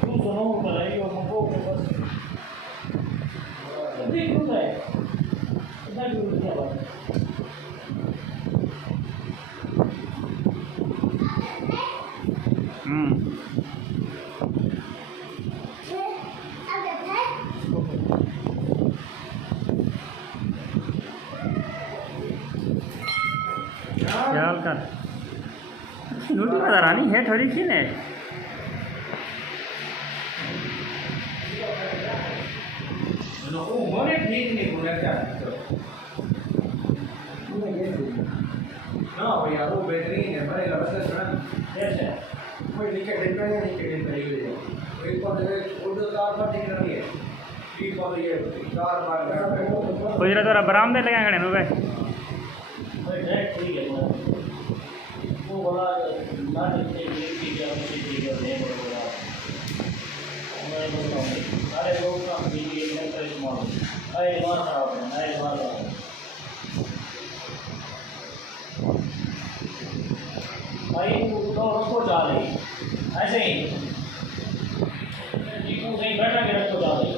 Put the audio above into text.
तू सुनो भलाई और हमको के बस देख लो है इतना भी उल्टी आवाज ख्याल कर नोटी बता रानी है थोड़ी सी ने मोरे ठीक नहीं बोला क्या ना भैया वो बेहतरीन है मरेगा बस सुना कैसे कोई टिकट नहीं करेगी एक बार उधर कार पर ठीक नहीं है ठीक और ये कार मार कोई जरा बरामदे लगा खड़े नो भाई ठीक है वो बोला ना ठीक है नहीं बोला मैं बोलता हूँ सारे लोग का वीडियो में प्रेस मारो अरे मार खराब है अरे मार भाई उसको जा रही ऐसे ही जीपू से बैठा के रखो जा रही